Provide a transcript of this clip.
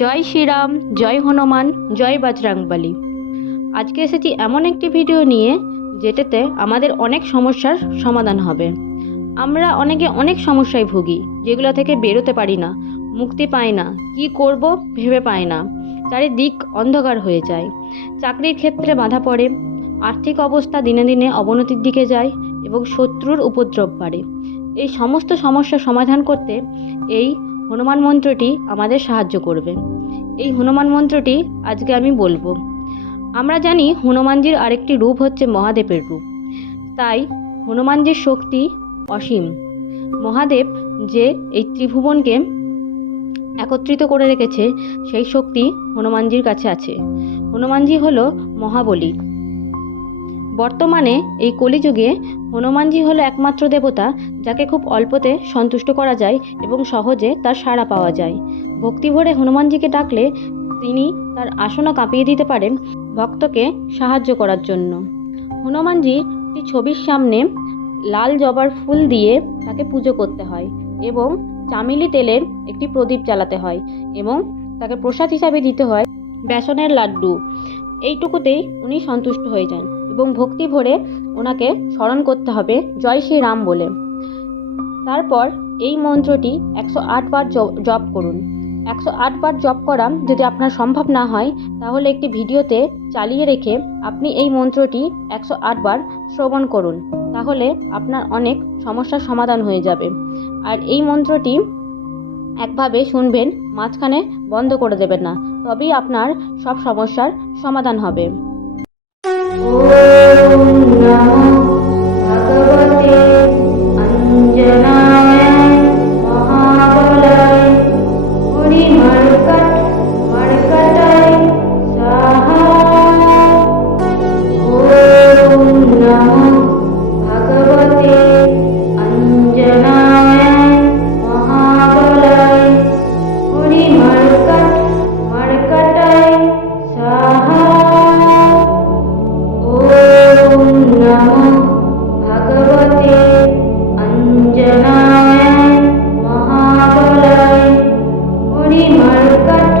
জয় শ্রীরাম, জয় হনুমান, জয় বজরংবলী। আজকে এসেছি এমন একটি ভিডিও নিয়ে যেটাতে আমাদের অনেক সমস্যার সমাধান হবে। আমরা অনেকে অনেক সমস্যায় ভুগি, যেগুলো থেকে বেরোতে পারি না, মুক্তি পাই না, কি করব ভেবে পাই না, চারিদিক অন্ধকার হয়ে যায়, চাকরির ক্ষেত্রে বাধা পড়ে, আর্থিক অবস্থা দিনে দিনে অবনতির দিকে যায় এবং শত্রুর উপদ্রব বাড়ে। এই সমস্ত সমস্যার সমাধান করতে এই হনুমান মন্ত্রটি আমাদের সাহায্য করবে। এই হনুমান মন্ত্রটি আজকে আমি বলবো। আমরা জানি হনুমানজির আরেকটি রূপ হচ্ছে মহাদেবের রূপ, তাই হনুমানজির শক্তি অসীম। মহাদেব যে এই ত্রিভুবনকে একত্রিত করে রেখেছে, সেই শক্তি হনুমানজির কাছে আছে। হনুমানজি হলো মহাবলী। বর্তমানে এই কলিযুগে হনুমানজি হলো একমাত্র দেবতা যাকে খুব অল্পতে সন্তুষ্ট করা যায় এবং সহজে তার সাড়া পাওয়া যায়। ভক্তি ভরে হনুমানজিকে ডাকলে তিনি তার আসনও কাঁপিয়ে দিতে পারেন ভক্তকে সাহায্য করার জন্য। হনুমানজির একটি ছবির সামনে লাল জবার ফুল দিয়ে তাকে পুজো করতে হয় এবং চামেলি তেলের একটি প্রদীপ জ্বালাতে হয় এবং তাকে প্রসাদ হিসাবে দিতে হয় বেসনের লাড্ডু। এইটুকুতেই উনি সন্তুষ্ট হয়ে যান এবং ভক্তি ভরে ওনাকে স্মরণ করতে হবে জয় শ্রীরাম বলে। তারপর এই মন্ত্রটি 108 বার জপ করুন। 108 বার জপ করা যদি আপনার সম্ভব না হয়, তাহলে একটি ভিডিওতে চালিয়ে রেখে আপনি এই মন্ত্রটি 108 বার শ্রবণ করুন, তাহলে আপনার অনেক সমস্যার সমাধান হয়ে যাবে। আর এই মন্ত্রটি একভাবে শুনবেন, মাঝখানে বন্ধ করে দেবেন না, তবেই আপনার সব সমস্যার সমাধান হবে। ওম নমো ভগবতে অঞ্জনায় মহাবলায় হরি মর্কটায় স্বাহা। ওম নমো ভগবতে অঞ্জনায় মহাবলায় হরি মর্কটায় স্বাহা। ওম নমো ভগবতে অঞ্জনায় মহাবলায় হরি মর্কটায়